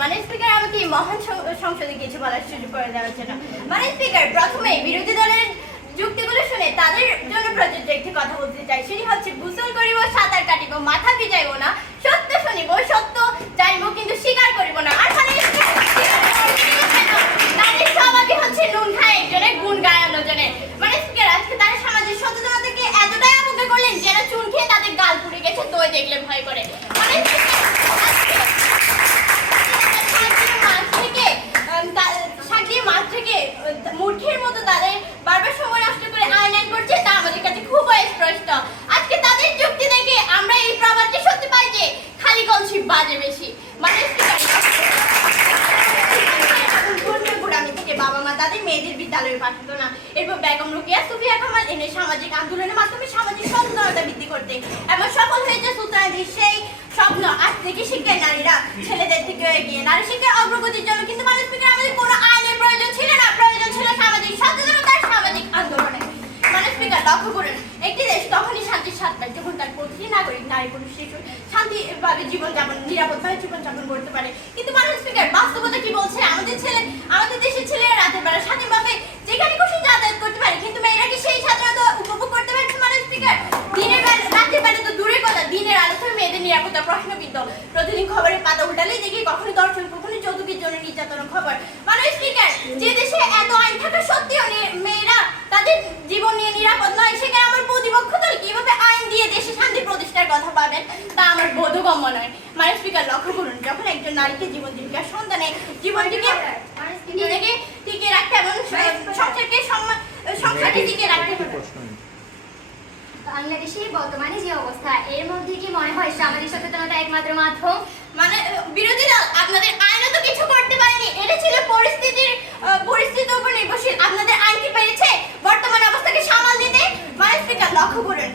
মানে সাঁতার কাটিব মাথা ভিজাইব না সত্য শুনিব না। গুণ গায় অন্যজনের মানে স্পিকার আজকে তারা সামাজিক সচেতনতাকে এতটাই অবজ্ঞা করলেন যেন চুন খেয়ে তাদের গাল পুড়ে গেছে দই দেখলে ভয় করে। বেশি। মানে বাবা মা তাদের মেয়েদের বিদ্যালয়ে পাঠাতো না। এরপর বেগম রুকিয়া, সুফিয়া কামাল এনে সামাজিক আন্দোলনের মাধ্যমে সামাজিক সচেতনতা বৃদ্ধি করতে এবং সেই স্বপ্ন আজ থেকে শিক্ষায় নারীরা ছেলেদের থেকে এগিয়ে। নারী অগ্রগতির জন্য কিন্তু মানুষ আমাদের কোনো আইনের প্রয়োজন ছিল না। প্রয়োজন ছিল সামাজিক সচেতনতার সামাজিক আন্দোলনে। মানুষ স্পিকার লক্ষ্য করুন একটি দেশ তখনই শান্তির স্বাদ পায় যখন তার প্রতিটি নাগরিক, নারী, পুরুষ, শিশু শান্তিভাবে নিরাপদভাবে করতে পারে। কিন্তু মানুষ স্পিকার বাস্তবতা কি বলছে? আমাদের ছেলে, আমাদের দেশের ছেলেরা রাতের বেলা স্বাধীনভাবে যেখানে খুশি যাতায়াত করতে পারে কিন্তু মেয়েরা কি সেই স্বাধীনতা উপভোগ করতে পারছে মানুষ স্পিকার দিনের বেলা রাতের বেলা তো দূরের কথা দিনের আলোচনায় মেয়েদের নিরাপত্তা প্রশ্নবিদ্ধ প্রতিদিন খবরের পাতা উল্টালেই দেখি কখনো দর্শন কখনো যৌতুকের জন্য নির্যাতন খবর। মানুষ স্পিকার যে দেশে এত আইন থাকা সত্ত্বেও মেয়েরা তাদের জীবন নিয়ে নিরাপদ নয় সেখানে আমার প্রতিপক্ষ দল কীভাবে আইন দিয়ে দেশে শান্তি প্রতিষ্ঠার কথা পাবেন তা আমার বোধগম্য নয়। মানে স্পিকার লক্ষ্য করুন যখন একজন নারীকে জীবন জীবিকার সন্তানে জীবনটিকে নিজেকে টিকে রাখতে এবং সংসারকে সংসারকে টিকে রাখতে হবে। বাংলাদেশের বর্তমানে যে অবস্থা এর মধ্যে কি মনে হয় সামাজিক সচেতনতা একমাত্র মাধ্যম? মানে আহ, বিরোধী দল আপনাদের আইনও তো কিছু করতে পারেনি। এটা ছিল পরিস্থিতির পরিস্থিতির উপর নির্ভরশীল। আপনাদের আইন কি পেরেছে? বর্তমান অবস্থাকে সামাল দিতে? মানে স্পিকার লক্ষ্য করুন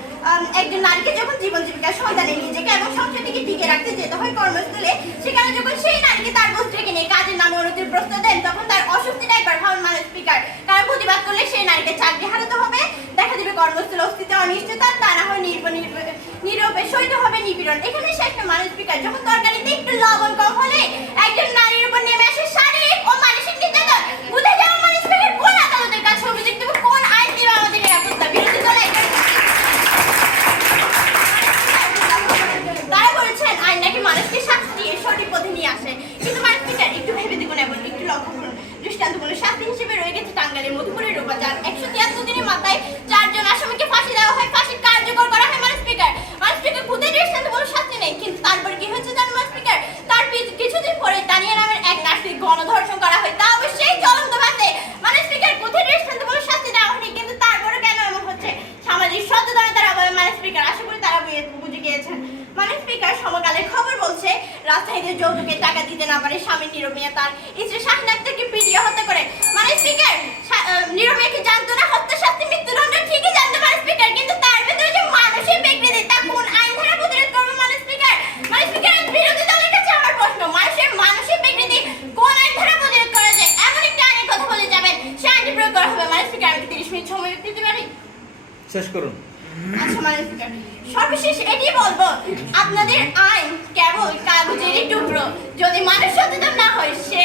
একজন নারীকে যখন জীবন জীবিকার সন্তানে নিজেকে এবং সংসারটিকে টিকে রাখতে যেতে হয় কর্মস্থলে সেখানে যখন সেই নারীকে তার গোষ্ঠীকে নিয়ে কাজের নামে অনুতির প্রস্তাব দেন তখন তার অস্বস্তিটা একবার ভাবুন মানে স্পিকার কারণ প্রতিবাদ করলে সেই নারীকে চাকরি হারাতে হবে দেখা দিবে অস্তিত্ব অনিশ্চয়তা হয় নীরবে সইতে হবে নিপীড়ন। এখানে সে একটা মানুষ বিকার যখন তরকারিতে একটু লবণ কম হলে একজন নারীর উপর নেমে আসে শারীরিক ও মানসিক নির্যাতন বুঝে যাওয়া মানে স্পিকার কোন আদালতের কাছে অভিযোগ দেবে কোন আইন দিবে আমাদের নিরাপত্তা বিরোধী দল একজন তারা বলেছেন আইন নাকি মানুষকে শাস্তি দিয়ে সঠিক পথে নিয়ে আসে কিন্তু মানুষ স্পিকার একটু ভেবে দেখুন এবং একটু লক্ষ্য করুন দৃষ্টান্তমূলক শাস্তি হিসেবে রয়ে গেছে টাঙ্গাইলের মধুপুরের রূপাচার একশো তিয়াত্তর দিনের মাথায় চারজন আসামিকে ফাঁসি দেওয়া হয় ফাঁসি কার্যকর করা হয় মানে স্পিকার মানে স্পিকার খুদে দৃষ্টান্তমূলক শাস্তি নেই কিন্তু তারপরে কি হয়েছে জানেন মানে স্পিকার তার পি- কিছুদিন পরে তানিয়া নামের এক নার্সকে গণধর্ষণ করা হয় তা অবশ্যই চলন্ত ভাতে মানে স্পিকার খুদে দৃষ্টান্তমূলক শাস্তি দেওয়া হয়নি কিন্তু তারপরে কেন এমন হচ্ছে সামাজিক সচেতনতার অভাবে মানে স্পিকার আশা করি তারা বুঝে- বুঝে গিয়েছেন মানে স্পিকার সমকালের খবর বলছে রাজশাহীতে যৌতুকের টাকা দিতে না পারে স্বামী নিরমিয়া। তার স্ত্রী শাহিন আক্তারকে পিটিয়ে হত্যা করে। মানে স্পিকার নিরমিয়া কি জানতো না হত্যা শাস্তি মৃত্যুদণ্ড, ঠিকই জানতে পারে স্পিকার, কিন্তু তার ভেতরে যে মানুষের বিকৃতি, তা কোন আইন ধারা প্রতিরোধ করবে মানে স্পিকার? মানে স্পিকার বিরোধী দলের কাছে আমার প্রশ্ন, মানুষের মানসিক বিকৃতি কোন আইন ধারা প্রতিরোধ করা যায় এমন একটি আইনের কথা বলে যাবেন, সে আইনটি প্রয়োগ করা হবে। মানে স্পিকার আমি তিরিশ মিনিট সময় দিতে পারি? শেষ করুন। সর্বশেষ এটি বলব আপনাদের আইন কেবল কাগজেরই টুকরো। যদি মানুষ সচেতন না হয় সে